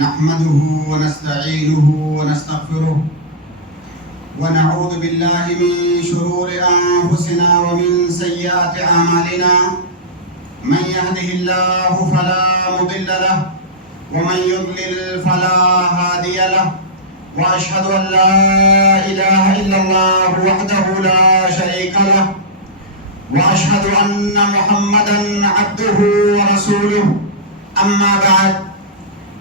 نحمده ونستعينه ونستغفره ونعوذ بالله من شرور أنفسنا ومن سيئات أعمالنا من يهده الله فلا مضل له ومن يضلل فلا هادي له وأشهد أن لا إله إلا الله وحده لا شريك له وأشهد أن محمدا عبده ورسوله أما بعد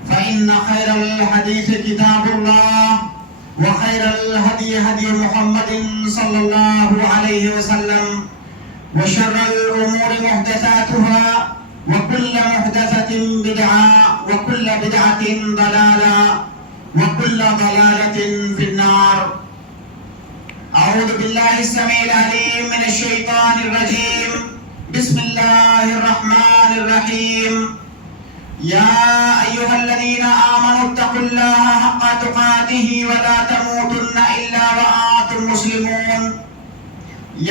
فإن خير الحديث كتاب الله وخير الهدي هدي محمد صلى الله عليه وسلم وشر الأمور محدثاتها وكل محدثة بدعة وكل بدعة ضلالة وكل ضلالة في النار. أعوذ بالله السميع العليم من الشيطان الرجيم. بسم الله الرحمن الرحيم. يا أيها الذين آمنوا اتقوا الله حق تقاته ولا تموتن إلا وأنتم مسلمون.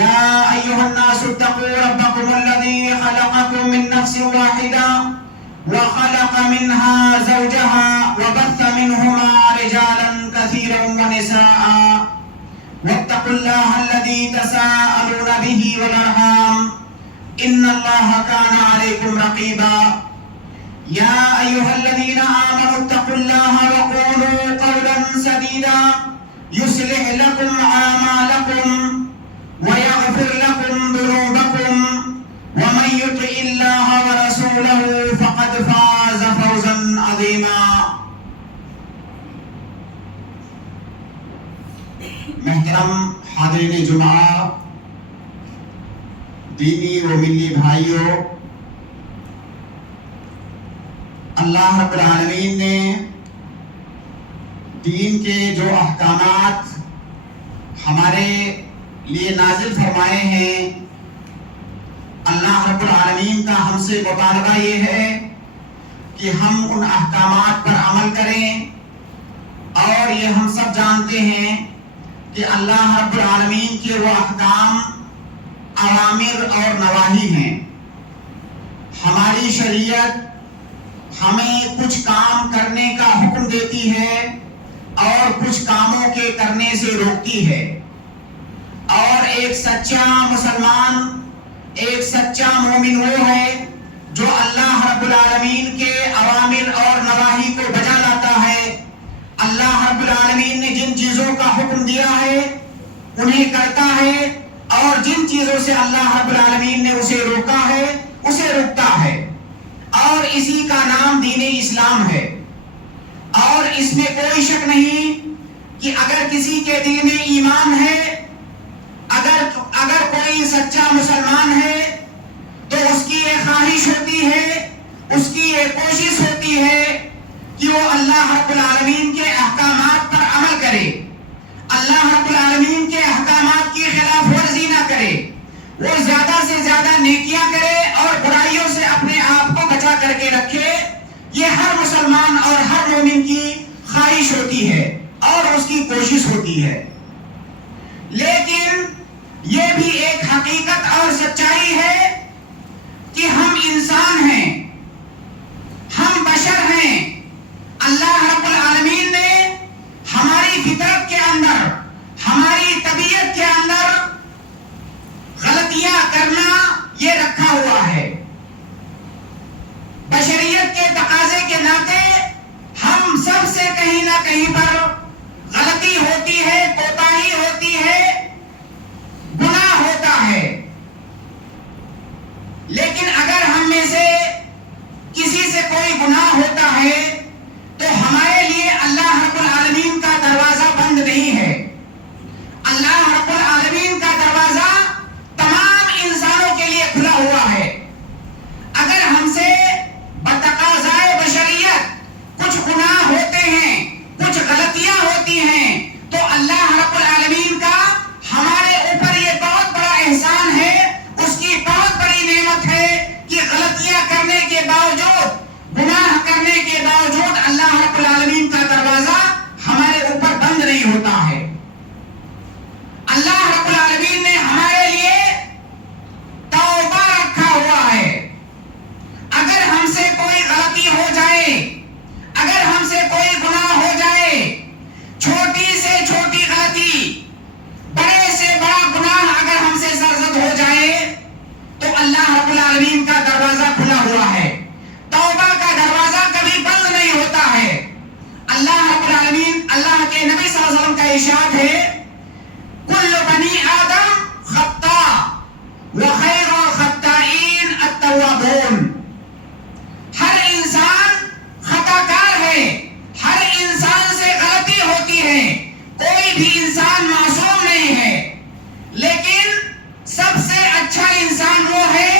يا أيها الناس اتقوا ربكم الذي خلقكم من نفس واحدة وخلق منها زوجها وبث منهما رجالا كثيرا ونساء واتقوا الله الذي تساءلون به والأرحام إن الله كان عليكم رقيبا. يا أيها الذين آمنوا اتقوا الله وقولوا قولا سديدا يصلح لكم أعمالكم ويغفر لكم ذنوبكم ومن يطع الله ورسوله فقد فاز فوزا عظيما. محترم حاضرین جمعہ، دینی و ملی بھائیوں، اللہ رب العالمین نے دین کے جو احکامات ہمارے لیے نازل فرمائے ہیں، اللہ رب العالمین کا ہم سے مطالبہ یہ ہے کہ ہم ان احکامات پر عمل کریں، اور یہ ہم سب جانتے ہیں کہ اللہ رب العالمین کے وہ احکام اوامر اور نواہی ہیں. ہماری شریعت ہمیں کچھ کام کرنے کا حکم دیتی ہے اور کچھ کاموں کے کرنے سے روکتی ہے. اور ایک سچا مسلمان، ایک سچا مومن وہ ہے جو اللہ رب العالمین کے اوامر اور نواہی کو بجا لاتا ہے. اللہ رب العالمین نے جن چیزوں کا حکم دیا ہے انہیں کرتا ہے، اور جن چیزوں سے اللہ رب العالمین نے اسے روکا ہے اسے روکتا ہے. اور اسی کا نام دین اسلام ہے. اور اس میں کوئی شک نہیں کہ اگر کسی کے دل میں ایمان ہے، اگر کوئی سچا مسلمان ہے، تو اس کی یہ خواہش ہوتی ہے، اس کی یہ کوشش ہوتی ہے کہ وہ اللہ رب العالمین کے احکامات پر عمل کرے، اللہ رب العالمین کے احکامات کی خلاف ورزی نہ کرے، وہ زیادہ سے زیادہ نیکیاں کرے اور برائیوں سے اپنے آپ کو بچا کر کے رکھے. یہ ہر مسلمان اور ہر مومن کی خواہش ہوتی ہے اور اس کی کوشش ہوتی ہے. لیکن یہ بھی ایک حقیقت اور سچائی ہے کہ ہم انسان ہیں، ہم بشر ہیں. اللہ رب العالمین نے ہماری فطرت کے اندر، ہماری طبیعت کے اندر غلطیاں کرنا یہ رکھا ہوا ہے. بشریت کے تقاضے کے ناطے ہم سب سے کہیں نہ کہیں پر غلطی ہوتی ہے، کوتاہی ہوتی ہے، گناہ ہوتا ہے. لیکن اگر ہم میں سے کسی سے کوئی گناہ ہوتا ہے تو ہمارے لیے اللہ رب العالمین کا دروازہ بند نہیں ہے. اللہ رب العالمین کا دروازہ تمام انسانوں کے لیے کھلا ہوا ہے. اگر ہم سے بتقاضائے بشریت کچھ گناہ ہوتے ہیں، کچھ غلطیاں ہوتی ہیں، تو اللہ رب العالمین کا ہمارے اوپر یہ بہت بڑا احسان ہے، اس کی بہت بڑی نعمت ہے کہ غلطیاں کرنے کے باوجود، گناہ کرنے کے باوجود ارشاد ہے کل بنی آدم خطا وخیر الخطائین التوابون، ہر انسان خطا کار ہے، ہر انسان سے غلطی ہوتی ہے، کوئی بھی انسان معصوم نہیں ہے، لیکن سب سے اچھا انسان وہ ہے،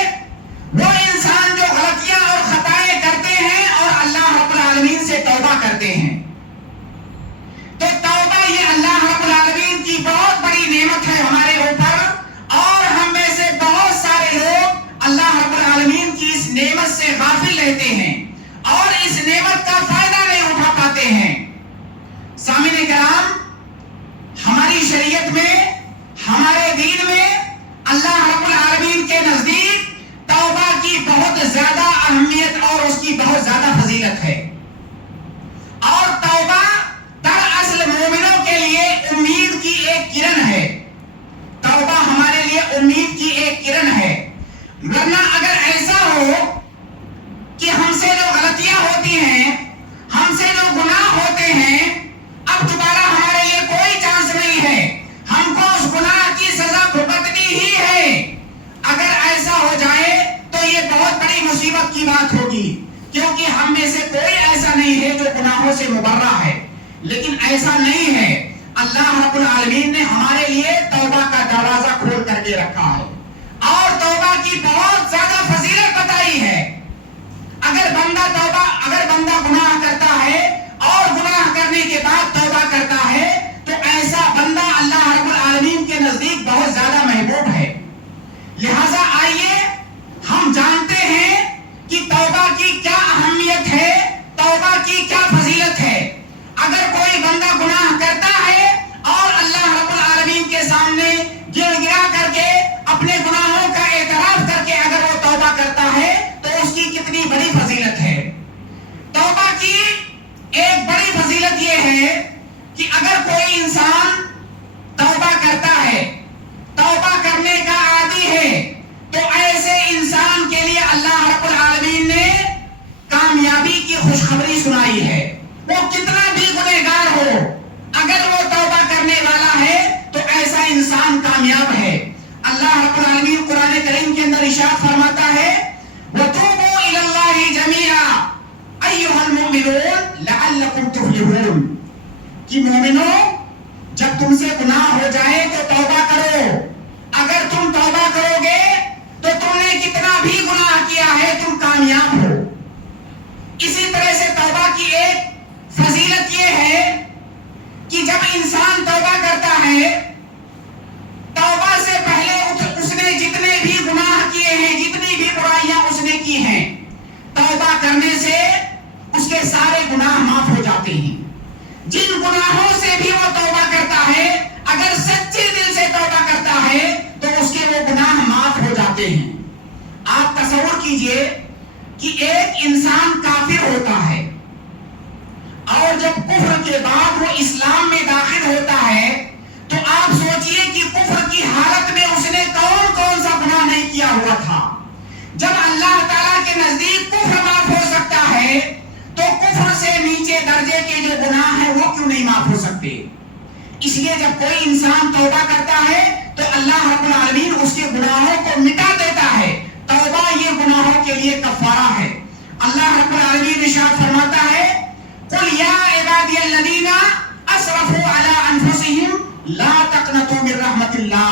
وہ انسان جو غلطیاں اور خطائیں کرتے ہیں اور اللہ رب العالمین سے توبہ کرتے ہیں۔ تو توبہ یہ اللہ رب العالمین کی بہت بڑی نعمت ہے ہمارے اوپر، اور ہم میں سے بہت سارے لوگ اللہ رب العالمین کی اس نعمت سے غافل رہتے ہیں اور اس نعمت کا فائدہ نہیں اٹھا پاتے ہیں۔ سامعین کرام، ہماری شریعت میں، ہمارے دین میں اللہ رب العالمین کے نزدیک توبہ کی بہت زیادہ اہمیت اور اس کی بہت زیادہ فضیلت ہے، اور توبہ دراصل مومنوں کے لیے امید کی ایک کرن ہے۔ توبہ ہمارے لیے امید کی ایک کرن ہے، ورنہ اگر ایسا ہو کہ ہم سے جو غلطیاں ہوتی ہیں، ہم سے جو گناہ ہوتے ہیں، اب دوبارہ ہمارے لیے کوئی چانس نہیں ہے، ہم کو اس گناہ کی سزا بھگتنی ہی ہے، اگر ایسا ہو جائے تو یہ بہت بڑی مصیبت کی بات ہوگی، کیونکہ ہم میں سے کوئی ایسا نہیں ہے جو گناہوں سے مبرہ ہے۔ لیکن ایسا نہیں ہے، اللہ رب العالمین نے ہمارے لیے توبہ کا دروازہ کھول کر کے رکھا ہے، اور توبہ کی بہت زیادہ فضیلت بتائی ہے۔ اگر بندہ گناہ کرتا ہے اور گناہ کرنے کے بعد توبہ کرتا ہے تو ایسا بندہ اللہ رب العالمین کے نزدیک بہت زیادہ محبوب ہے۔ لہذا آئیے ہم جانتے ہیں کہ توبہ کی کیا اہمیت ہے، توبہ کی کیا فضیلت ہے۔ اگر کوئی بندہ گناہ کرتا ہے اور اللہ رب العالمین کے سامنے گر گرا کر کے اپنے گناہوں کا اعتراف کر کے اگر وہ توبہ کرتا ہے تو اس کی کتنی بڑی فضیلت ہے۔ توبہ کی ایک بڑی فضیلت یہ ہے کہ اگر کوئی انسان توبہ کرتا ہے، توبہ کرنے کا عادی ہے، تو ایسے انسان کے لیے اللہ رب العالمین نے کامیابی کی خوشخبری سنائی ہے۔ وہ کتنا بھی گنہگار ہو، اگر وہ توبہ کرنے والا ہے تو ایسا انسان کامیاب ہے۔ اللہ رب العالمین قرآن کریم کے اندر ارشاد فرماتا ہے وَتُوبُوا إِلَى اللَّهِ جَمِيعًا أَيُّهَا الْمُؤْمِنُونَ لَعَلَّكُمْ تُفْلِحُونَ، کہ مومنوں جب تم سے گناہ ہو جائے تو توبہ کرو، اگر تم توبہ کرو گے تو تم نے کتنا بھی گناہ کیا ہے تم کامیاب ہو۔ اسی طرح سے توبہ کی ایک فضیلت یہ ہے کہ جب انسان توبہ کرتا ہے، توبہ سے پہلے اس نے جتنے بھی گناہ کیے ہیں، جتنی بھی برائیاں اس نے کی ہیں، توبہ کرنے سے اس کے سارے گناہ معاف ہو جاتے ہیں۔ جن گناہوں سے بھی وہ توبہ کرتا ہے، اگر سچے دل سے توبہ کرتا ہے تو اس کے وہ گناہ معاف ہو جاتے ہیں۔ آپ تصور کیجئے کہ ایک انسان کافر ہوتا ہے اور جب کفر کے بعد وہ اسلام میں داخل ہوتا ہے تو آپ سوچئے کہ کفر کی حالت میں اس نے کون کون سا گناہ نہیں کیا ہوا تھا۔ جب اللہ تعالیٰ کے نزدیک کفر معاف ہو سکتا ہے تو کفر سے نیچے درجے کے جو گناہ ہیں وہ کیوں نہیں معاف ہو سکتے؟ اس لیے جب کوئی انسان توبہ کرتا ہے تو اللہ رب العالمین اس کے گناہوں کو مٹا دیتا ہے۔ توبہ یہ گناہوں کے لیے کفارہ ہے۔ اللہ رب العالمین ارشاد فرماتا ہے قُلْ يَا عِبَادِيَ الَّذِينَ أَسْرَفُوا عَلَىٰ أَنفُسِهِمْ لَا تَقْنَطُوا مِن رَحْمَةِ اللَّهِ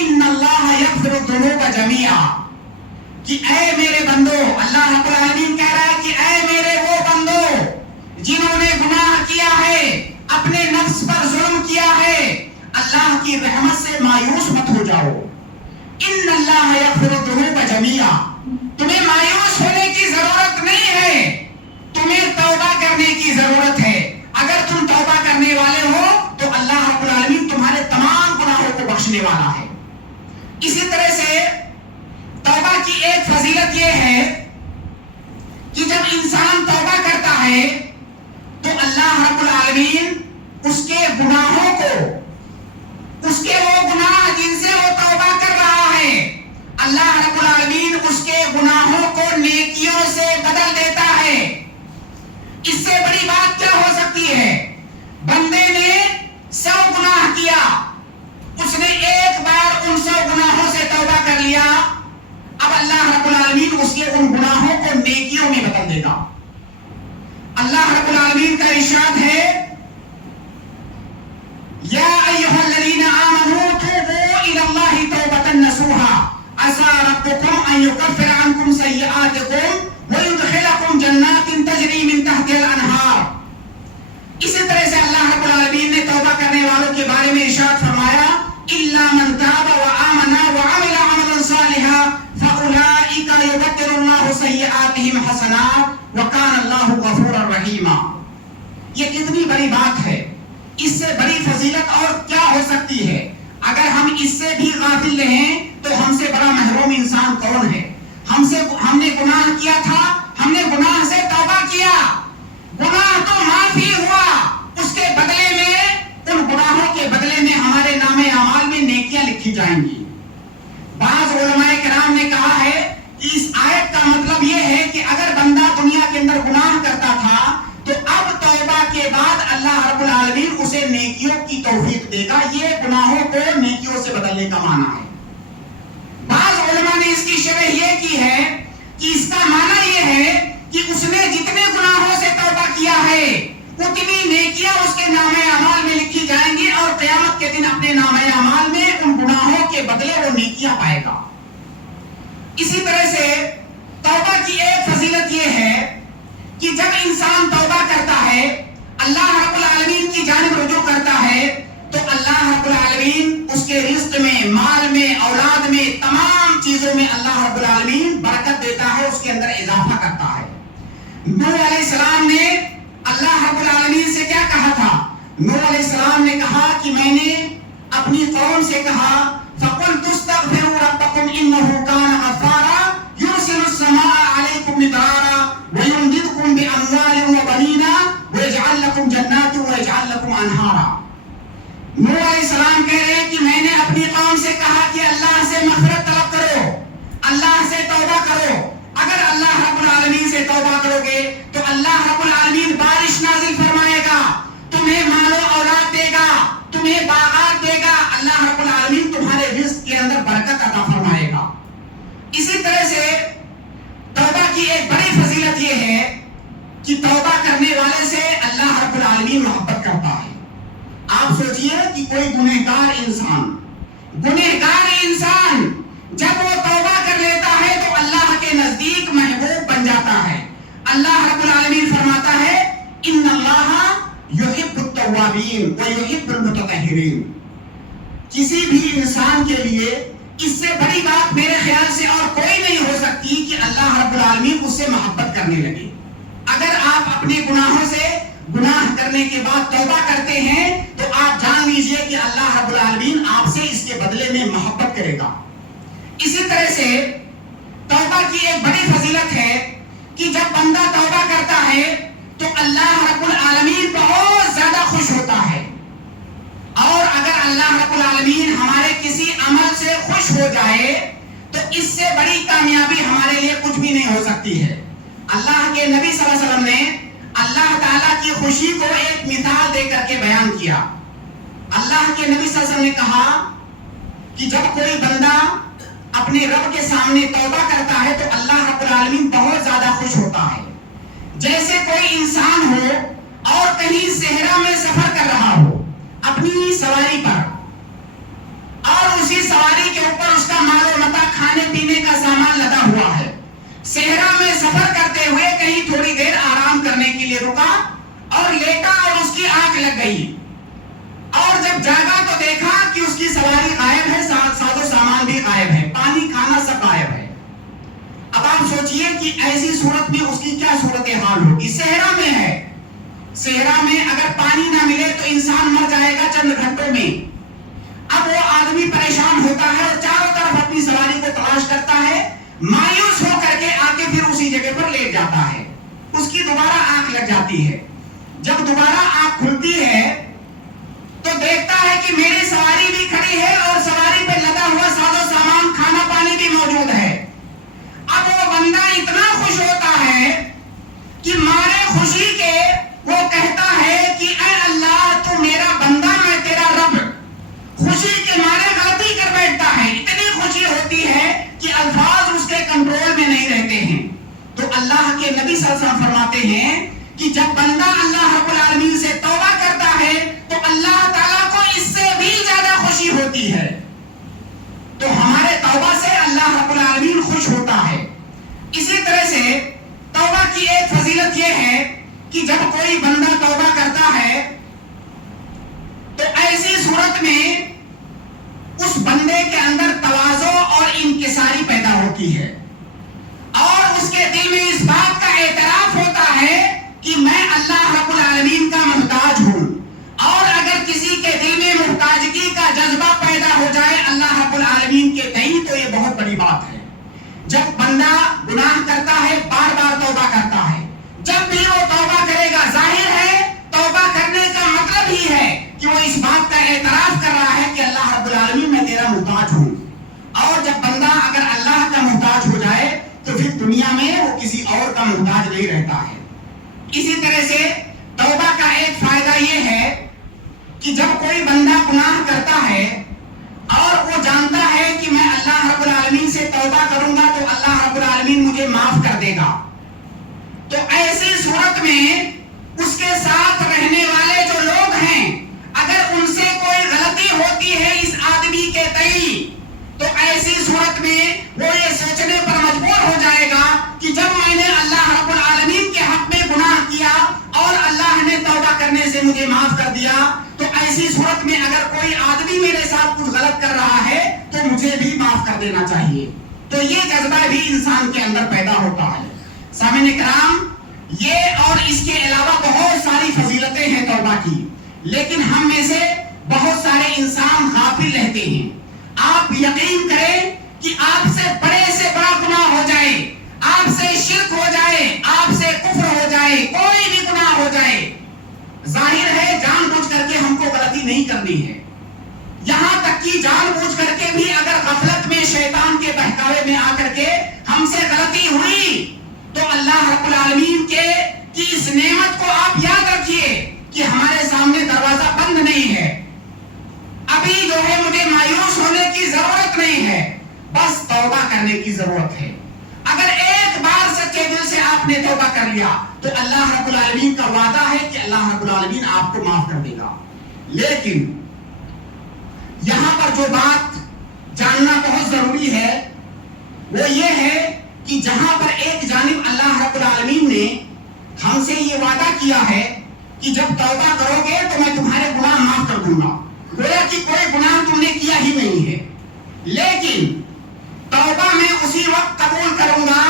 إِنَّ اللَّهَ يَغْفِرُ الذُّنُوبَ جَمِيعًا، کہ اے میرے بندو، اللہ رب العالمین کہہ رہا ہے کہ اے میرے وہ بندو جنہوں نے گناہ کیا ہے، اپنے نفس پر ظلم کیا ہے، اللہ کی رحمت سے مایوس مت ہو جاؤ۔ ان اللہ یغفر الذنوب جميعا، تمہیں مایوس ہونے کی ضرورت نہیں ہے، تمہیں توبہ کرنے کی ضرورت ہے۔ اگر تم توبہ کرنے والے ہو تو اللہ رب العالمین تمہارے تمام گناہوں کو بخشنے والا ہے۔ اسی طرح سے توبہ کی ایک فضیلت یہ ہے کہ جب انسان توبہ کرتا ہے تو اللہ رب العالمین اس کے گناہوں کو، اس کے وہ گناہ جن سے وہ توبہ کر رہا ہے، اللہ رب العالمین اس کے گناہوں کو نیکیوں سے بدل دیتا ہے۔ اس سے بڑی بات کیا ہو سکتی ہے؟ بندے نے 100 گناہ اللہ رب العالمین کا ارشاد ہے یا ایھا الذین آمنوا توبوا الی اللہ توبۃ نصوحا عسى ربکم ان یکفر عنکم سیئاتکم ویدخلکم جنات تجری من تحتها الانہار. اسی طرح سے اللہ رب العالمین نے توبہ کرنے والوں کے بارے میں ارشاد فرمایا الا من تاب وآمن وعمل عملا صالحا فاولئک یبدل اللہ سیئاتہم حسنات وکان اللہ غفورا رحیما. یہ کتنی بڑی بات ہے، اس سے بڑی فضیلت اور کیا ہو سکتی ہے؟ اگر ہم اس سے بھی غافل رہیں تو ہم سے بڑا محروم انسان کون ہے؟ ہم نے گناہ کیا تھا، ہم نے گناہ سے توبہ کیا، گناہ تو معافی ہوا، اس کے بدلے میں، ان گناہوں کے بدلے میں ہمارے نام اعمال میں نیکیاں لکھی جائیں گی. بعض علماء کرام نے کہا ہے کہ اس آیت کا مطلب یہ ہے کہ اگر بندہ دنیا کے اندر گناہ کرتا تھا تو اب توبہ کے بعد اللہ رب العالمین اسے نیکیوں کی توفیق دے گا. یہ گناہوں کو نیکیوں سے بدلنے کا معنی ہے. بعض علماء نے اس کی شرح یہ کی ہے کہ اس کا معنی یہ ہے کہ اس نے جتنے گناہوں سے توبہ کیا ہے اتنی نیکیاں اس کے نام اعمال میں لکھی جائیں گی اور قیامت کے دن اپنے نام اعمال میں ان گناہوں کے بدلے وہ نیکیاں پائے گا. اسی طرح سے توبہ کی ایک فضیلت یہ ہے کہ جب انسان توبہ کرتا ہے، اللہ رب العالمین کی جانب رجوع کرتا ہے تو اللہ رب العالمین اس کے رزق میں، مال میں، اولاد میں، تمام چیزوں میں اللہ رب العالمین برکت دیتا ہے، اس کے اندر اضافہ کرتا ہے. نوح علیہ السلام نے اللہ رب العالمین سے کیا کہا تھا؟ نوح علیہ السلام نے کہا کہ میں نے اپنی قوم سے کہا فَقُلْتُ اسْتَغْفِرُوا رَبَّكُمْ إِنَّهُ كَانَ غَفَّارًا يُرْسِلُ السَّمَاءَ عَلَيْكُمْ مِدْرَارًا وَيُمْدِدْكُمْ بِأَمْوَالٍ وَبَنِينَ وَيَجْعَلْ لَكُمْ جَنَّاتٍ وَيَجْعَلْ لَكُمْ أَنْهَارًا. نوح علیہ السلام کہہ رہے ہیں کہ میں نے اپنی قوم سے کہا کہ اللہ سے مغفرت طلب کرو، اللہ سے توبہ کرو. اگر اللہ رب العالمین سے توبہ کرو گے تو اللہ رب العالمین بارش نازل فرمائے گا، تمہیں مال و اولاد دے گا، تمہیں باغات دے گا، اللہ رب العالمین تمہارے رزق کے اندر برکت عطا فرمائے گا. اسی طرح سے توبہ کی ایک بڑی فضیلت یہ ہے کہ توبہ کرنے والے سے اللہ رب العالمین محبت کرتا ہے. آپ سوچئے کہ کوئی گنہگار انسان جب وہ توبہ کر لیتا ہے تو اللہ کے نزدیک محبوب بن جاتا ہے. اللہ رب العالمین فرماتا ہے ان اللہ یحب التوابین ویحب المتطہرین. کسی بھی انسان کے لیے اس سے بڑی بات میرے خیال سے اور کوئی نہیں ہو سکتی کہ اللہ رب العالمین اس سے محبت کرنے لگے. اگر آپ اپنے گناہوں سے گناہ کرنے کے بعد توبہ کرتے ہیں تو آپ جان لیجئے کہ اللہ رب العالمین آپ سے اس کے بدلے میں محبت کرے گا. اسی طرح سے توبہ کی ایک بڑی فضیلت ہے کہ جب بندہ توبہ کرتا ہے تو اللہ رب العالمین بہت زیادہ خوش ہوتا ہے. اور اگر اللہ رب العالمین ہمارے کسی عمل سے خوش ہو جائے تو اس سے بڑی کامیابی ہمارے لیے کچھ بھی نہیں ہو سکتی ہے. اللہ کے نبی صلی اللہ علیہ وسلم نے اللہ تعالیٰ کی خوشی کو ایک مثال دے کر کے بیان کیا. اللہ کے نبی صلی اللہ علیہ وسلم نے کہا کہ جب کوئی بندہ اپنے رب کے سامنے توبہ کرتا ہے تو اللہ رب العالمین بہت زیادہ خوش ہوتا ہے. جیسے کوئی انسان ہو اور کہیں صحرا میں سفر کر رہا ہو اپنی سواری پر، اور اسی سواری کے اوپر اس کا مال و متاع کھانے پینے کا سامان لدا ہوا ہے. صحرا میں سفر کرتے ہوئے کہیں تھوڑی دیر آرام کرنے کے لیے رکا اور لیٹا اور اس کی آنکھ لگ گئی، اور جب جاگا تو دیکھا کہ اس کی سواری غائب ہے، ساز و سامان بھی غائب ہے، پانی کھانا سب غائب ہے. اب آپ سوچئے کہ ایسی صورت میں اس کی کیا صورتحال ہوگی؟ صحرا میں ہے، صحرا میں اگر پانی نہ ملے تو انسان مر جائے گا چند گھنٹوں میں. اب وہ آدمی پریشان ہوتا ہے اور چاروں طرف اپنی سواری کو تلاش کرتا ہے، مایوس ہو کر کے آ کے پھر اسی جگہ پر لیٹ جاتا ہے. اس کی دوبارہ آنکھ لگ جاتی ہے. جب دوبارہ آنکھ کھلتی ہے تو دیکھتا ہے کہ میری سواری بھی کھڑی ہے اور سواری پہ لدا ہوا ساز و سامان کھانا پانی بھی موجود ہے. اب وہ بندہ اتنا خوش ہوتا ہے کہ مارے خوشی کے وہ کہتا ہے کہ اے اللہ تو میرا بندہ، میں تیرا رب. خوشی کے مارے غلطی کر بیٹھتا ہے. اتنی خوشی ہوتی ہے کہ الفاظ اس کے کنٹرول میں نہیں رہتے ہیں. تو اللہ کے نبی صلی اللہ علیہ وسلم فرماتے ہیں کہ جب کہ جب کوئی بندہ توبہ کرتا ہے تو ایسی صورت میں اس بندے کے اندر تواضع اور انکساری پیدا ہوتی ہے اور اس کے دل میں اس بات کا اعتراف ہوتا ہے کہ میں اللہ رب العالمین کا محتاج ہوں. اور اگر کسی کے دل میں محتاجگی کا جذبہ پیدا ہو جائے اللہ رب العالمین کے تئیں تو یہ بہت بڑی بات ہے. جب بندہ گناہ کرتا ہے بار بار توبہ کرتا ہے, جب بھی وہ توبہ کرے گا ظاہر ہے توبہ کرنے کا مطلب ہی ہے کہ وہ اس بات کا اعتراف کر رہا ہے کہ اللہ رب العالمین میں تیرا محتاج ہوں. اور جب بندہ اگر اللہ کا محتاج ہو جائے تو پھر دنیا میں وہ کسی اور کا محتاج نہیں رہتا ہے. اسی طرح سے توبہ کا ایک فائدہ یہ ہے کہ جب کوئی بندہ گناہ کرتا ہے اور وہ جانتا ہے کہ میں اللہ رب العالمین سے توبہ کروں گا تو اللہ رب العالمین مجھے معاف کر دے گا, تو ایسی صورت میں اس کے ساتھ رہنے والے جو لوگ ہیں اگر ان سے کوئی غلطی ہوتی ہے اس آدمی کے تئیں تو ایسی صورت میں وہ یہ سوچنے پر مجبور ہو جائے گا کہ جب میں نے اللہ رب العالمین کے حق میں گناہ کیا اور اللہ نے توبہ کرنے سے مجھے معاف کر دیا تو ایسی صورت میں اگر کوئی آدمی میرے ساتھ کچھ غلط کر رہا ہے تو مجھے بھی معاف کر دینا چاہیے. تو یہ جذبہ بھی انسان کے اندر پیدا ہوتا ہے. سامعین کرام, یہ اور اس کے علاوہ بہت ساری فضیلتیں ہیں توبہ کی, لیکن ہم میں سے بہت سارے انسان غافل رہتے ہیں. آپ یقین کریں کہ آپ سے بڑے سے بڑا گناہ ہو جائے, آپ سے شرک ہو جائے, آپ سے کفر ہو جائے, کوئی بھی گناہ ہو جائے, ظاہر ہے جان بوجھ کر کے ہم کو غلطی نہیں کرنی ہے. یہاں تک کہ جان بوجھ کر کے بھی اگر غفلت میں شیطان کے بہکاوے میں آ کر کے ہم سے غلطی ہوئی تو اللہ رب العالمین کے کی اس نعمت کو آپ یاد رکھیے کہ ہمارے سامنے دروازہ بند نہیں ہے. ابھی جو ہے مجھے مایوس ہونے کی ضرورت نہیں ہے, بس توبہ کرنے کی ضرورت ہے. اگر ایک بار سچے دل سے آپ نے توبہ کر لیا تو اللہ رب العالمین کا وعدہ ہے کہ اللہ رب العالمین آپ کو معاف کر دے گا. لیکن یہاں پر جو بات جاننا بہت ضروری ہے وہ یہ ہے کہ جہاں پر ایک جانب اللہ رب العالمین نے ہم سے یہ وعدہ کیا ہے کہ جب توبہ کرو گے تو میں تمہارے گناہ معاف کر دوں گا, گویا کہ کوئی گناہ تم نے کیا ہی نہیں ہے, لیکن توبہ میں اسی وقت قبول کروں گا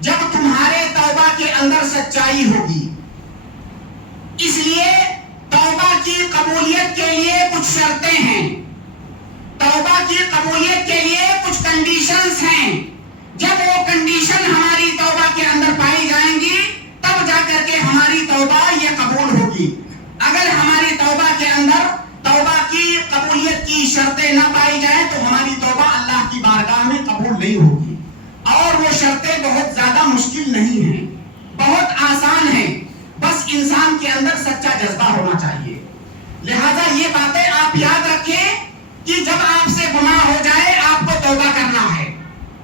جب تمہارے توبہ کے اندر سچائی ہوگی. اس لیے توبہ کی قبولیت کے لیے کچھ شرطیں ہیں, توبہ کی قبولیت کے لیے کچھ کنڈیشنز ہیں. جب وہ کنڈیشن ہماری توبہ کے اندر پائی جائیں گی تب جا کر کے ہماری توبہ یہ قبول ہوگی. اگر ہماری توبہ کے اندر توبہ کی قبولیت کی شرطیں نہ پائی جائیں تو ہماری توبہ اللہ کی بارگاہ میں قبول نہیں ہوگی. اور وہ شرطیں بہت زیادہ مشکل نہیں ہیں, بہت آسان ہیں, بس انسان کے اندر سچا جذبہ ہونا چاہیے. لہذا یہ باتیں آپ یاد رکھیں کہ جب آپ سے گناہ ہو جائے آپ کو توبہ کرنا ہے,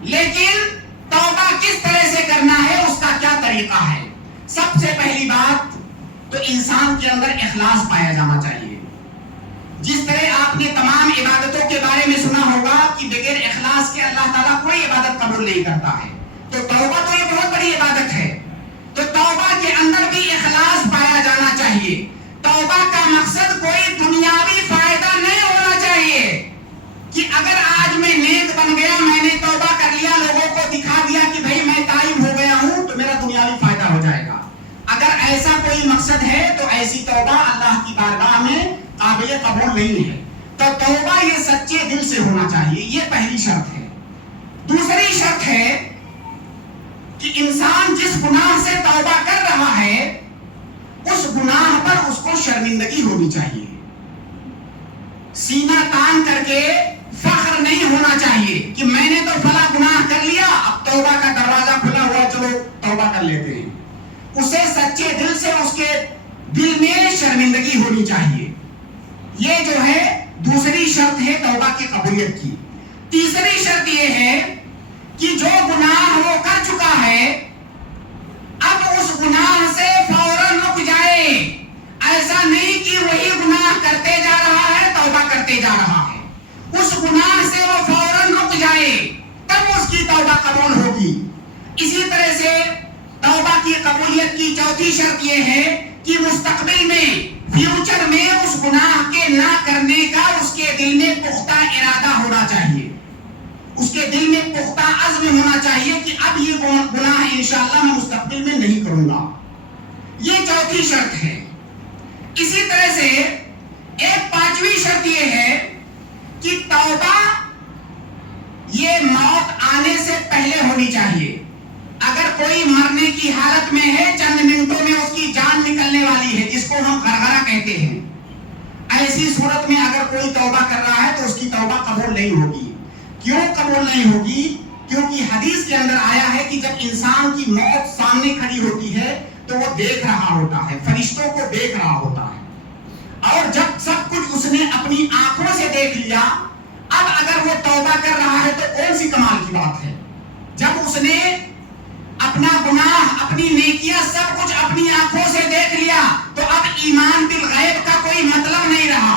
لیکن توبہ کس طرح سے کرنا ہے, اس کا کیا طریقہ ہے. سب سے پہلی بات تو انسان کے اندر اخلاص پایا جانا چاہیے. جس طرح آپ نے تمام عبادتوں کے بارے میں سنا ہوگا کہ بغیر اخلاص کے اللہ تعالیٰ کوئی عبادت قبول نہیں کرتا ہے, تو توبہ تو یہ بہت بڑی عبادت ہے. تو توبہ کے اندر بھی اخلاص پایا جانا چاہیے. توبہ کا مقصد کوئی دنیاوی فائدہ نہیں ہونا چاہیے کہ اگر آج میں نیک بن گیا, میں نے توبہ کر لیا, لوگوں کو دکھا دیا کہ بھئی میں تائب ہو گیا ہوں تو میرا دنیاوی فائدہ ہو جائے گا. اگر ایسا کوئی مقصد ہے تو ایسی توبہ اللہ کی بارگاہ میں قابل قبول نہیں ہے. تو توبہ یہ سچے دل سے ہونا چاہیے, یہ پہلی شرط ہے. دوسری شرط ہے کہ انسان جس گناہ سے توبہ کر رہا ہے اس گناہ پر اس کو شرمندگی ہونی چاہیے. سینہ تان کر کے فخر نہیں ہونا چاہیے کہ میں نے تو فلاں گناہ کر لیا, اب توبہ کا دروازہ کھلا ہوا, چلو توبہ کر لیتے ہیں. اسے سچے دل سے اس کے دل میں شرمندگی ہونی چاہیے. یہ جو ہے دوسری شرط ہے توبہ کی قبولیت کی. تیسری شرط یہ ہے کہ جو گناہ وہ کر چکا ہے اب اس گناہ سے فوراً رک جائے. ایسا نہیں کہ وہی گناہ کرتے جا رہا ہے, توبہ کرتے جا رہا ہے, اس گناہ سے وہ فوراً رک جائے تب اس کی توبہ قبول ہوگی. اسی طرح سے توبہ کی قبولیت کی چوتھی شرط یہ ہے کہ مستقبل میں فیوچر میں اس گناہ کے نہ کرنے کا اس کے دل میں پختہ ارادہ ہونا چاہیے، اس کے دل میں پختہ عزم ہونا چاہیے کہ اب یہ گناہ انشاءاللہ میں مستقبل میں نہیں کروں گا۔ یہ چوتھی شرط ہے۔ اسی طرح سے ایک پانچویں شرط یہ ہے کہ توبہ یہ موت آنے سے پہلے ہونی چاہیے۔ اگر کوئی مرنے کی حالت میں ہے، چند منٹوں میں اس کی جان نکلنے والی ہے، جس کو ہم غرغرہ کہتے ہیں، ایسی صورت میں اگر کوئی توبہ کر رہا ہے تو اس کی توبہ قبول نہیں ہوگی۔ کیوں قبول نہیں ہوگی؟ کیونکہ حدیث کے اندر آیا ہے کہ جب انسان کی موت سامنے کھڑی ہوتی ہے تو وہ دیکھ رہا ہوتا ہے، فرشتوں کو دیکھ رہا ہوتا ہے، اور جب سب کچھ اس نے اپنی آنکھوں سے دیکھ لیا، اب اگر وہ توبہ کر رہا ہے تو کون سی کمال کی بات ہے؟ جب اس نے اپنا گناہ، اپنی نیکیاں سب کچھ اپنی آنکھوں سے دیکھ لیا تو اب ایمان بالغیب کا کوئی مطلب نہیں رہا۔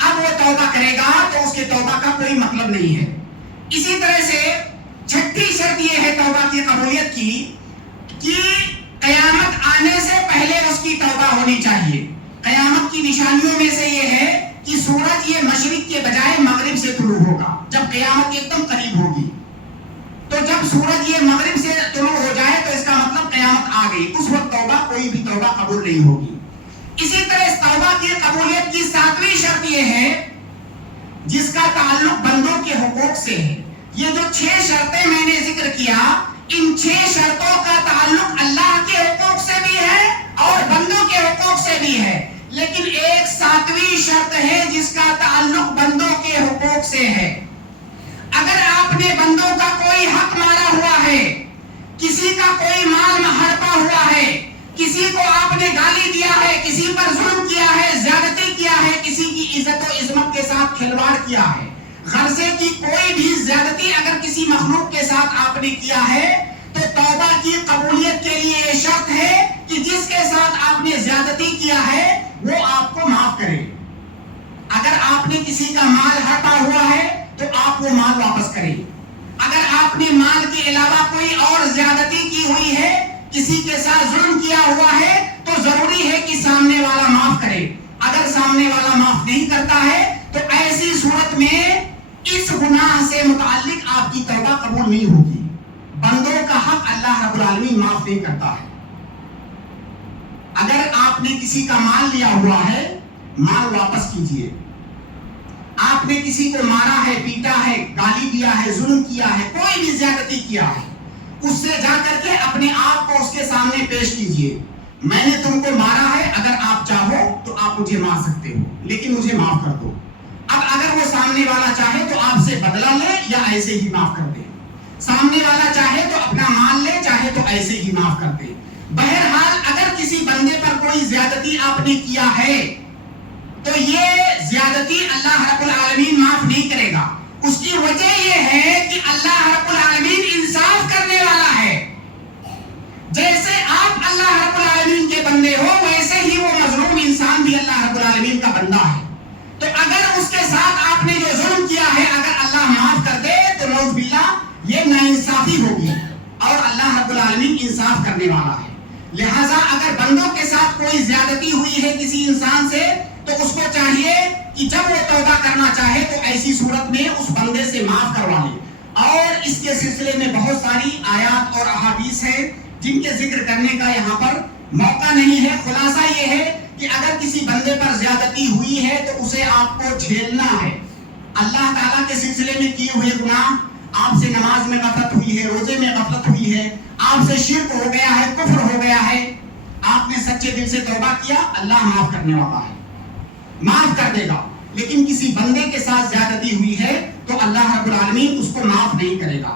اب وہ توبہ کرے گا تو اس کے توبہ کا کوئی مطلب نہیں ہے۔ اسی طرح سے چھٹی شرط یہ ہے توبہ کی قبولیت کی کہ قیامت آنے سے پہلے اس کی توبہ ہونی چاہیے۔ قیامت کی نشانیوں میں سے یہ ہے کہ سورج یہ مشرق کے بجائے مغرب سے طلوع ہوگا جب قیامت ایک دم قریب ہوگی۔ تو جب سورج یہ مغرب سے طلوع ہو جائے تو اس کا مطلب قیامت آ گئی، اس وقت توبہ کوئی بھی توبہ قبول نہیں ہوگی۔ اسی طرح اس توبہ کی قبولیت کی ساتویں شرط یہ ہے جس کا تعلق بندوں کے حقوق سے ہے۔ یہ جو 6 شرطیں میں نے ذکر کیا، ان 6 شرطوں کا تعلق اللہ کے حقوق سے بھی ہے اور بندوں کے حقوق سے بھی ہے، لیکن ایک 7ویں شرط ہے جس کا تعلق بندوں کے حقوق سے ہے۔ اگر آپ نے بندوں کا کوئی حق مارا ہوا ہے، کسی کا کوئی مال ہڑپا ہوا ہے، کسی کو آپ نے گالی دیا ہے، کسی پر ظلم کیا ہے، زیادتی کیا ہے، کسی کی عزت و عظمت کے ساتھ کھلواڑ کیا ہے، غرضے کی کوئی بھی زیادتی اگر کسی مخلوق کے ساتھ آپ نے کیا ہے تو توبہ کی قبولیت کے لیے یہ شرط ہے کہ جس کے ساتھ آپ نے زیادتی کیا ہے وہ آپ کو معاف کرے۔ اگر آپ نے کسی کا مال ہڑپا ہوا ہے تو آپ وہ مال واپس کریں۔ اگر آپ نے مال کے علاوہ کوئی اور زیادتی کی ہوئی ہے، کسی کے ساتھ ظلم کیا ہوا ہے، تو ضروری ہے کہ سامنے والا معاف کرے۔ اگر سامنے والا معاف نہیں کرتا ہے تو ایسی صورت میں اس گناہ سے متعلق آپ کی توبہ قبول نہیں ہوگی۔ بندوں کا حق اللہ رب العالمین معاف نہیں کرتا ہے۔ اگر آپ نے کسی کا مال لیا ہوا ہے، مال واپس کیجئے۔ آپ نے کسی کو مارا ہے، پیٹا ہے، گالی دیا ہے، ظلم کیا ہے، کوئی بھی زیادتی کیا ہے، اس سے جا کر کے اپنے آپ کو اس کے سامنے پیش کیجئے۔ میں نے تم کو مارا ہے، اگر آپ چاہو تو آپ مجھے مار سکتے ہو، لیکن مجھے معاف کر دو۔ اب اگر وہ سامنے والا چاہے تو آپ سے بدلہ لے یا ایسے ہی معاف کر دے۔ سامنے والا چاہے تو اپنا مال لے، چاہے تو ایسے ہی معاف کر دے۔ بہرحال اگر کسی بندے پر کوئی زیادتی آپ نے کیا ہے تو یہ زیادتی اللہ رب العالمین معاف نہیں کرے گا۔ اس کی وجہ یہ ہے کہ اللہ رب العالمین انصاف کرنے والا ہے۔ جیسے آپ اللہ رب العالمین کے بندے ہو، ویسے ہی وہ مظلوم انسان بھی اللہ رب العالمین کا بندہ ہے۔ تو اگر اس کے ساتھ آپ نے جو ظلم کیا ہے اگر اللہ معاف کر دے تو نعوذ باللہ یہ ناانصافی ہوگی، اور اللہ رب العالمین انصاف کرنے والا ہے۔ لہٰذا اگر بندوں کے ساتھ کوئی زیادتی ہوئی ہے کسی انسان سے تو اس کو چاہیے کہ جب وہ توبہ کرنا چاہے تو ایسی صورت میں اس بندے سے معاف کروا لے۔ اور اس کے سلسلے میں بہت ساری آیات اور احادیث ہیں جن کے ذکر کرنے کا یہاں پر موقع نہیں ہے۔ خلاصہ یہ ہے کہ اگر کسی بندے پر زیادتی ہوئی ہے تو اسے آپ کو جھیلنا ہے۔ اللہ تعالیٰ کے سلسلے میں کیے ہوئے گناہ، آپ سے نماز میں غفلت ہوئی ہے، روزے میں غفلت ہوئی ہے، آپ سے شرک ہو گیا ہے، کفر ہو گیا ہے، آپ نے سچے دل سے توبہ کیا، اللہ معاف کرنے والا ہے، معاف کر دے گا۔ لیکن کسی بندے کے ساتھ زیادتی ہوئی ہے تو اللہ رب العالمین اس کو معاف نہیں کرے گا۔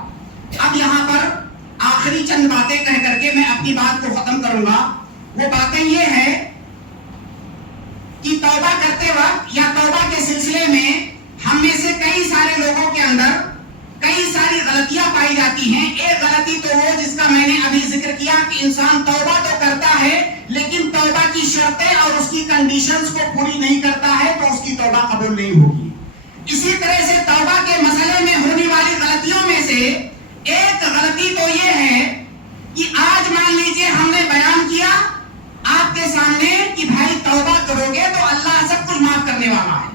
اب یہاں پر آخری چند باتیں کہہ کر کے میں اپنی بات کو ختم کروں گا۔ وہ باتیں یہ ہے کہ توبہ کرتے وقت یا توبہ کے سلسلے میں ہم میں سے کئی سارے لوگوں کے اندر کئی ساری غلطیاں پائی جاتی ہیں۔ ایک غلطی تو وہ جس کا میں نے ابھی ذکر کیا کہ انسان توبہ تو کرتا ہے لیکن توبہ کی شرطیں اور اس کی کنڈیشنز کو پوری نہیں کرتا ہے تو اس کی توبہ قبول نہیں ہوگی۔ اسی طرح سے توبہ کے مسئلے میں ہونے والی غلطیوں میں سے ایک غلطی تو یہ ہے کہ آج مان لیجئے ہم نے بیان کیا، آپ آپ کے سامنے کہ بھائی توبہ کرو گے تو اللہ سب کچھ معاف کرنے والا ہے.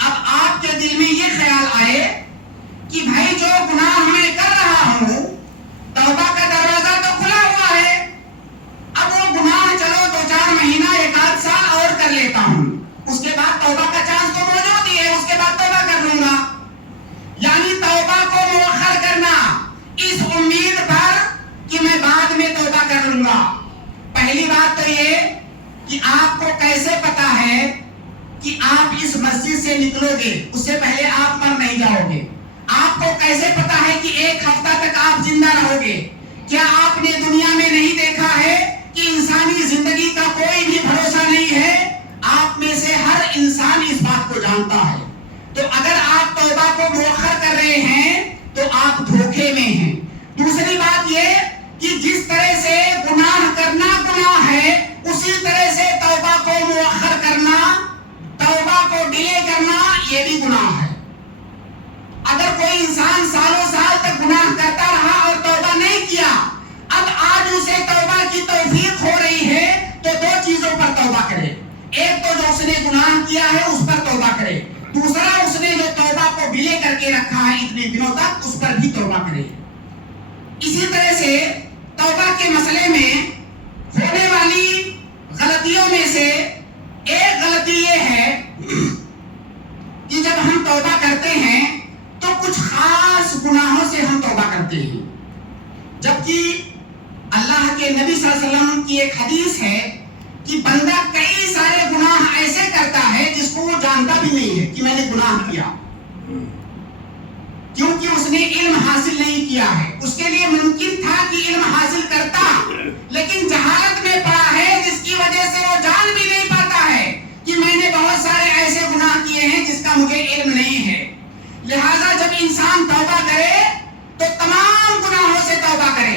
اب آپ کے دل میں یہ خیال آئے کہ بھائی جو گناہ میں کر رہا ہوں توبہ کا دروازہ تو کھلا ہوا ہے, اب وہ گناہ چلو 2-4 مہینہ 1 سال اور کر لیتا ہوں, اس کے بعد توبہ کا چانس تو موجود ہی ہے, اس کے بعد توبہ کر لوں گا. یعنی توبہ کو مؤخر کرنا اس امید پر کہ میں بعد میں توبہ کر لوں گا. پہلی بات تو یہ کہ آپ کو کیسے پتا ہے کہ آپ اس مسجد سے نکلو گے, اس سے پہلے آپ مر نہیں جاؤ گے. آپ کو کیسے پتا ہے کہ 1 ہفتہ تک آپ زندہ رہو گے؟ کیا آپ نے دنیا میں نہیں دیکھا ہے کہ انسانی زندگی کا کوئی بھی بھروسہ نہیں ہے؟ آپ میں سے ہر انسان اس بات کو جانتا ہے. تو اگر آپ توبہ کو مؤخر کر رہے ہیں تو آپ دھوکے میں ہیں. دوسری بات یہ کہ جس طرح سے گناہ کرنا گناہ ہے, اسی طرح سے توبہ کو مؤخر کرنا, توبہ کو ڈیلے کرنا یہ بھی گناہ ہے. اگر کوئی انسان سالوں سال تک گناہ کرتا رہا اور توبہ نہیں کیا, اب آج اسے توبہ کی توفیق ہو رہی ہے تو 2 چیزوں پر توبہ کرے. ایک تو جو اس نے گناہ کیا ہے اس پر توبہ کرے, دوسرا اس نے جو توبہ کو ڈیلے کر کے رکھا ہے اتنے دنوں تک اس پر بھی توبہ کرے. اسی طرح سے توبہ کے مسئلے میں ہونے والی غلطیوں میں سے ایک غلطی یہ ہے کہ جب ہم توبہ کرتے ہیں تو کچھ خاص گناہوں سے ہم توبہ کرتے ہیں, جبکہ اللہ کے نبی صلی اللہ علیہ وسلم کی ایک حدیث ہے کہ بندہ کئی سارے گناہ ایسے کرتا ہے جس کو وہ جانتا بھی نہیں ہے کہ میں نے گناہ کیا, کیونکہ اس نے علم حاصل نہیں کیا ہے. اس کے لیے ممکن تھا کہ علم حاصل کرتا, لیکن جہالت میں پڑا ہے جس کی وجہ سے وہ جان بھی نہیں پاتا ہے کہ میں نے بہت سارے ایسے گناہ کیے ہیں جس کا مجھے علم نہیں ہے. لہذا جب انسان توبہ کرے تو تمام گناہوں سے توبہ کرے.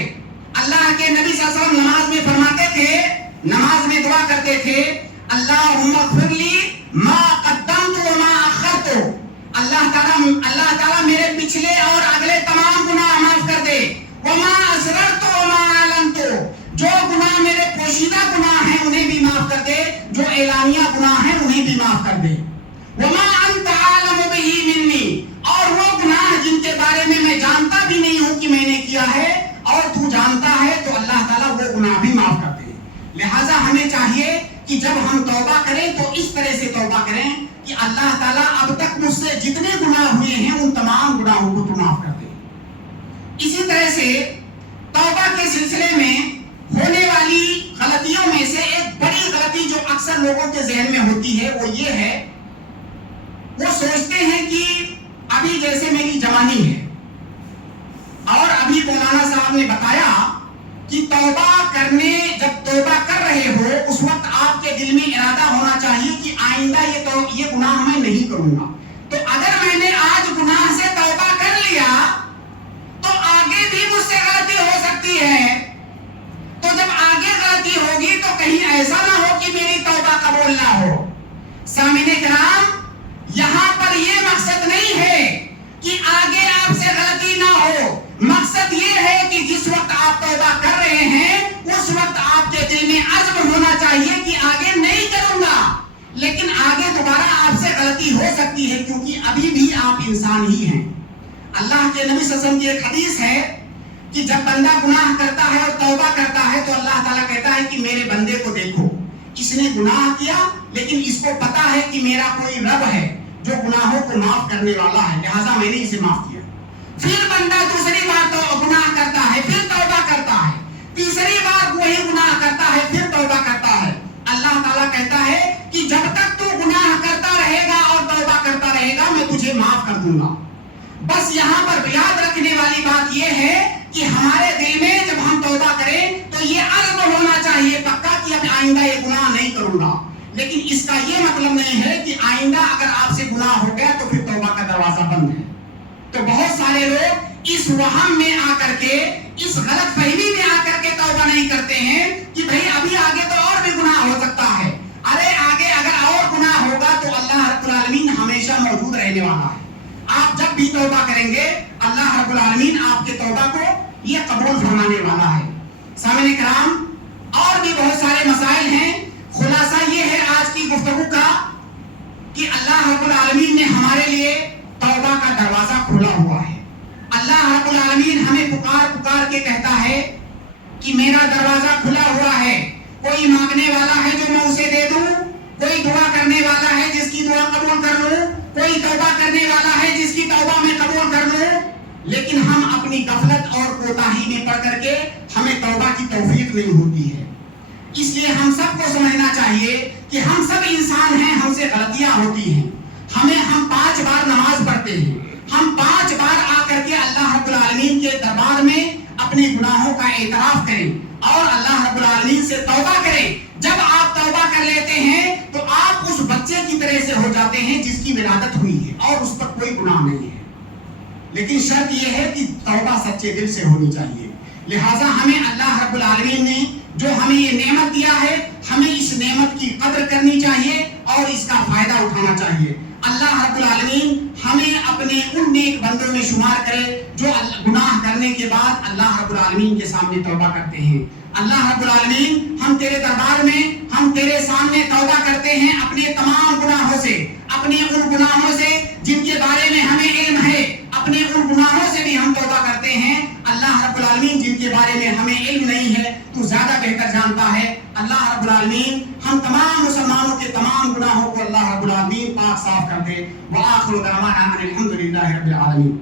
اللہ کے نبی صلی اللہ علیہ وسلم نماز میں فرماتے تھے, نماز میں دعا کرتے تھے, اللہم اغفر لی ما قدمت وما اخرت. اللہ تعالیٰ میرے پچھلے اور اگلے تمام گناہ معاف کر دے. وما اسررت وما اعلنت, جو گناہ میرے پوشیدہ گناہ ہیں انہیں بھی معاف کر دے, جو اعلانیہ گناہ ہیں انہیں بھی معاف کر دے. وما انت عالم بہ منی, اور وہ گناہ جن کے بارے میں میں جانتا بھی نہیں ہوں کہ میں نے کیا ہے اور تو جانتا ہے, تو اللہ تعالیٰ وہ گناہ بھی معاف کر دے. لہٰذا ہمیں چاہیے کہ جب ہم توبہ کریں تو اس طرح سے توبہ کریں کہ اللہ تعالیٰ اب تک مجھ سے جتنے گناہ ہوئے ہیں ان تمام گناہوں کو تو معاف کر دے. اسی طرح سے توبہ کے سلسلے میں ہونے والی غلطیوں میں سے ایک بڑی غلطی جو اکثر لوگوں کے ذہن میں ہوتی ہے وہ یہ ہے, وہ سوچتے ہیں کہ ابھی جیسے میری جوانی ہے اور ابھی مولانا صاحب نے بتایا کہ توبہ کرنے, جب توبہ کر رہے ہو اس وقت آپ کے دل میں ارادہ ہونا چاہیے کہ آئندہ یہ گناہ میں نہیں کروں گا. تو اگر میں نے آج گناہ سے توبہ کر لیا تو آگے بھی مجھ سے غلطی ہو سکتی ہے. تو جب آگے غلطی ہوگی تو کہیں ایسا نہ ہو کہ میری توبہ قبول نہ ہو. سامعین کرام, یہاں پر یہ مقصد نہیں ہے کہ آگے آپ سے غلطی نہ ہو, مقصد یہ ہے کہ جس وقت آپ توبہ کر رہے ہیں اس وقت آپ کے دل میں عزم ہونا چاہیے کہ آگے نہیں کروں گا, لیکن آگے دوبارہ آپ سے غلطی ہو سکتی ہے کیونکہ ابھی بھی آپ انسان ہی ہیں. اللہ کے نبی صلی اللہ علیہ وسلم کی ایک حدیث ہے کہ جب بندہ گناہ کرتا ہے اور توبہ کرتا ہے تو اللہ تعالیٰ کہتا ہے کہ میرے بندے کو دیکھو, اس نے گناہ کیا لیکن اس کو پتا ہے کہ میرا کوئی رب ہے جو گناہوں کو معاف کرنے والا ہے, لہٰذا میں نے اسے معاف کیا. پھر بندہ دوسری بار تو گناہ کرتا ہے, پھر توبہ کرتا ہے, تیسری بار وہی گناہ کرتا ہے, پھر توبہ کرتا ہے. اللہ تعالیٰ کہتا ہے کہ جب تک تو گناہ کرتا رہے گا اور توبہ کرتا رہے گا میں تجھے معاف کر دوں گا. بس یہاں پر یاد رکھنے والی بات یہ ہے کہ ہمارے دل میں جب ہم توبہ کریں تو یہ عزم ہونا چاہیے پکا کہ اب آئندہ یہ گناہ نہیں کروں گا. لیکن اس کا یہ مطلب نہیں ہے کہ آئندہ اگر آپ سے گناہ ہو گیا تو پھر توبہ کا دروازہ بند ہے. تو بہت سارے لوگ اس وہم میں آ کر کے, اس غلط فہمی میں آ کر کے توبہ نہیں کرتے ہیں کہ بھئی ابھی آگے تو اور بھی گناہ ہو سکتا ہے. ارے آگے اگر اور گناہ ہوگا تو اللہ رب العالمین ہمیشہ موجود رہنے والا ہے. آپ جب بھی توبہ کریں گے اللہ رب العالمین آپ کے توبہ کو یہ قبول فرمانے والا ہے. سامعین کرام, اور بھی بہت سارے مسائل ہیں. خلاصہ یہ ہے آج کی گفتگو کا کہ اللہ رب العالمین نے ہمارے لیے توبہ کا دروازہ کھولا ہوا ہے. اللہ رب العالمین ہمیں پکار پکار کے کہتا ہے کہ میرا دروازہ کھلا ہوا ہے. کوئی مانگنے والا ہے جو میں اسے دے دوں, کوئی دعا کرنے والا ہے جس کی دعا قبول کر لوں, کوئی توبہ کرنے والا ہے جس کی توبہ میں قبول کر لوں. لیکن ہم اپنی غفلت اور کوتاہی میں پڑ کر کے ہمیں توبہ کی توفیق نہیں ہوتی ہے. اس لیے ہم سب کو سمجھنا چاہیے کہ ہم سب انسان ہیں, ہم سے غلطیاں ہوتی ہیں. ہم 5 بار نماز پڑھتے ہیں, ہم 5 بار آ کر کے اللہ رب العالمین کے دربار میں اپنے گناہوں کا اعتراف کریں اور اللہ رب العالمین سے توبہ کریں. جب آپ توبہ کر لیتے ہیں تو آپ اس بچے کی طرح سے ہو جاتے ہیں جس کی ولادت ہوئی ہے اور اس پر کوئی گناہ نہیں ہے. لیکن شرط یہ ہے کہ توبہ سچے دل سے ہونی چاہیے. لہٰذا ہمیں اللہ رب العالمین نے جو ہمیں یہ نعمت دیا ہے, ہمیں اس نعمت کی قدر کرنی چاہیے اور اس کا فائدہ اٹھانا چاہیے. اللہ رب العالمین ہمیں اپنے ان نیک بندوں میں شمار کرے جو گناہ کرنے کے بعد اللہ رب العالمین کے سامنے توبہ کرتے ہیں. اللہ رب العالمین ہم تیرے دربار میں, ہم تیرے سامنے توبہ کرتے ہیں اپنے تمام گناہوں سے, اپنے ان گناہوں سے جن کے بارے میں ہمیں علم ہے, اپنے ان گناہوں سے بھی ہم توبہ کرتے ہیں. اللہ رب العالمین جن کے بارے میں ہمیں علم نہیں ہے تو زیادہ بہتر جانتا ہے. اللہ رب العالمین ہم تمام مسلمانوں کے تمام گناہوں کو اللہ رب العالمین پاک صاف کر دے. وآخر دعوانا ان الحمد للہ رب العالمین.